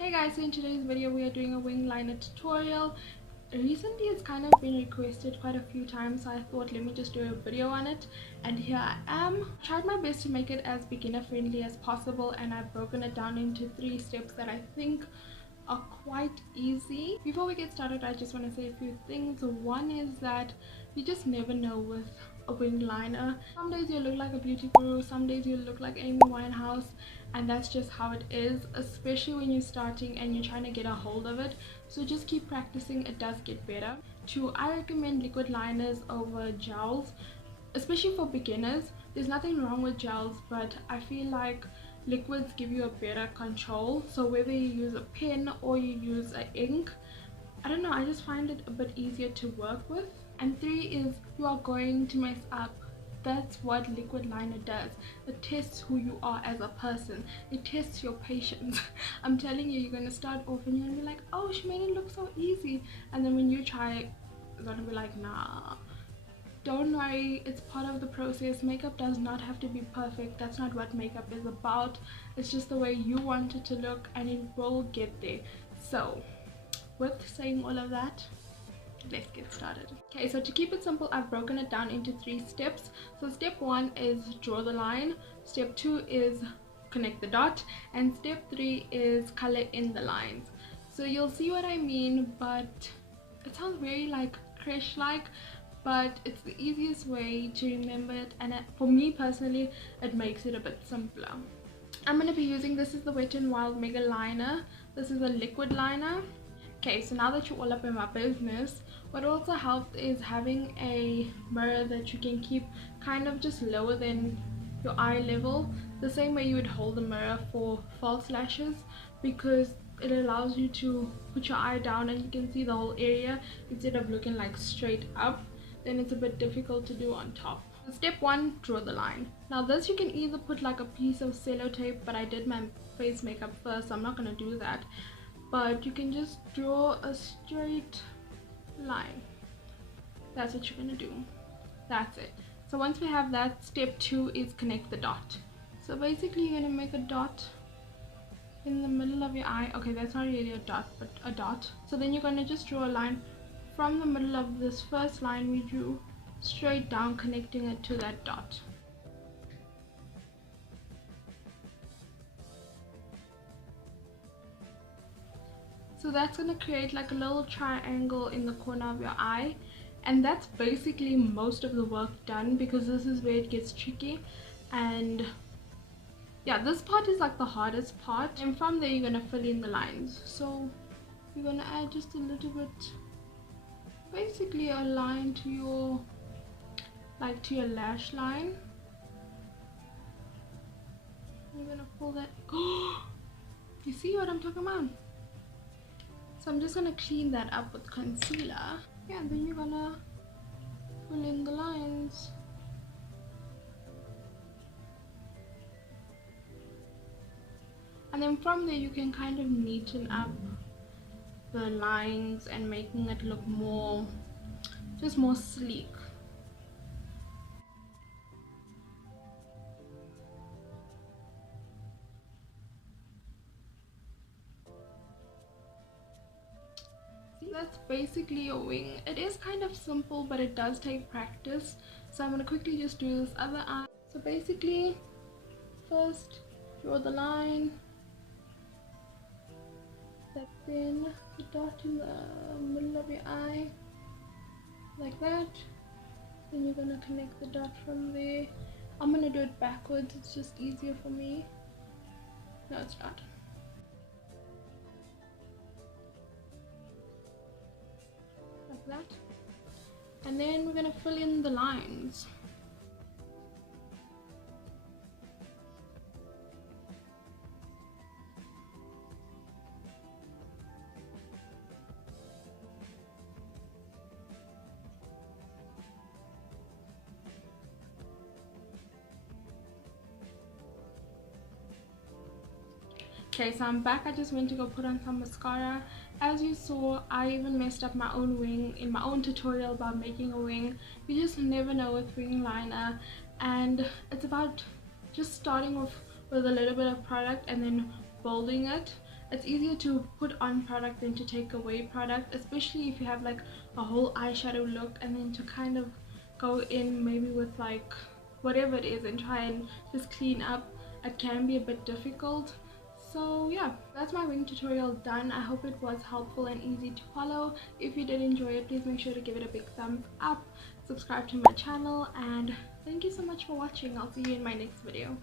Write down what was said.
Hey guys, so in today's video we are doing a wing liner tutorial. Recently it's kind of been requested quite a few times, so I thought let me just do a video on it, and here I am. I tried my best to make it as beginner friendly as possible, and I've broken it down into 3 steps that I think are quite easy. Before we get started, I just want to say a few things. One is that you just never know with a wing liner. Some days you look like a beauty guru, some days you look like Amy Winehouse, and that's just how it is, especially when you're starting and you're trying to get a hold of it. So just keep practicing, it does get better. Two, I recommend liquid liners over gels, especially for beginners. There's nothing wrong with gels, but I feel like liquids give you a better control. So whether you use a pen or you use an ink, I don't know, I just find it a bit easier to work with. And 3 is you are going to mess up. That's what liquid liner does. It tests who you are as a person. It tests your patience. I'm telling you, you're gonna start off and you're gonna be like, oh, she made it look so easy, and then when you try it, you're gonna be like, nah. Don't worry, it's part of the process. Makeup does not have to be perfect. That's not what makeup is about. It's just the way you want it to look, and it will get there. So with saying all of that, let's get started. Okay, so to keep it simple, I've broken it down into 3 steps. So step 1 is draw the line, step 2 is connect the dot, and step 3 is color in the lines. So you'll see what I mean, but it sounds very like crash like, but it's the easiest way to remember it, and for me personally it makes it a bit simpler. I'm going to be using, this is the Wet n Wild Megaliner. This is a liquid liner. Okay, so now that you're all up in my business, what also helps is having a mirror that you can keep kind of just lower than your eye level, the same way you would hold the mirror for false lashes, because it allows you to put your eye down and you can see the whole area instead of looking like straight up. Then it's a bit difficult to do on top. So step 1, draw the line. Now this you can either put like a piece of sellotape, but I did my face makeup first, so I'm not going to do that. But you can just draw a straight line. That's what you're going to do. That's it. So once we have that, step 2 is connect the dot. So basically you're going to make a dot in the middle of your eye. Okay, that's not really a dot, but a dot. So then you're going to just draw a line from the middle of this first line we drew straight down, connecting it to that dot. So that's going to create like a little triangle in the corner of your eye, and that's basically most of the work done, because this is where it gets tricky. And yeah, this part is like the hardest part, and from there you're going to fill in the lines. So you're going to add just a little bit, basically a line to your, like to your lash line. You're going to pull that. You see what I'm talking about? So I'm just going to clean that up with concealer. Yeah, and then you're going to fill in the lines. And then from there you can kind of neaten up the lines and making it look more, just more sleek. That's basically your wing. It is kind of simple, but it does take practice. So I'm going to quickly just do this other eye. So basically, first draw the line, that, then the dot in the middle of your eye, like that. Then you're going to connect the dot from there. I'm going to do it backwards, it's just easier for me. No, it's not. That, and then we're going to fill in the lines. Okay, so I'm back. I just went to go put on some mascara. As you saw, I even messed up my own wing in my own tutorial about making a wing. You just never know with wing liner, and it's about just starting off with a little bit of product and then building it. it's easier to put on product than to take away product, especially if you have like a whole eyeshadow look, and then to kind of go in maybe with like whatever it is and try and just clean up, it can be a bit difficult. So yeah, that's my wing tutorial done. I hope it was helpful and easy to follow. If you did enjoy it, please make sure to give it a big thumbs up, subscribe to my channel, and thank you so much for watching. I'll see you in my next video.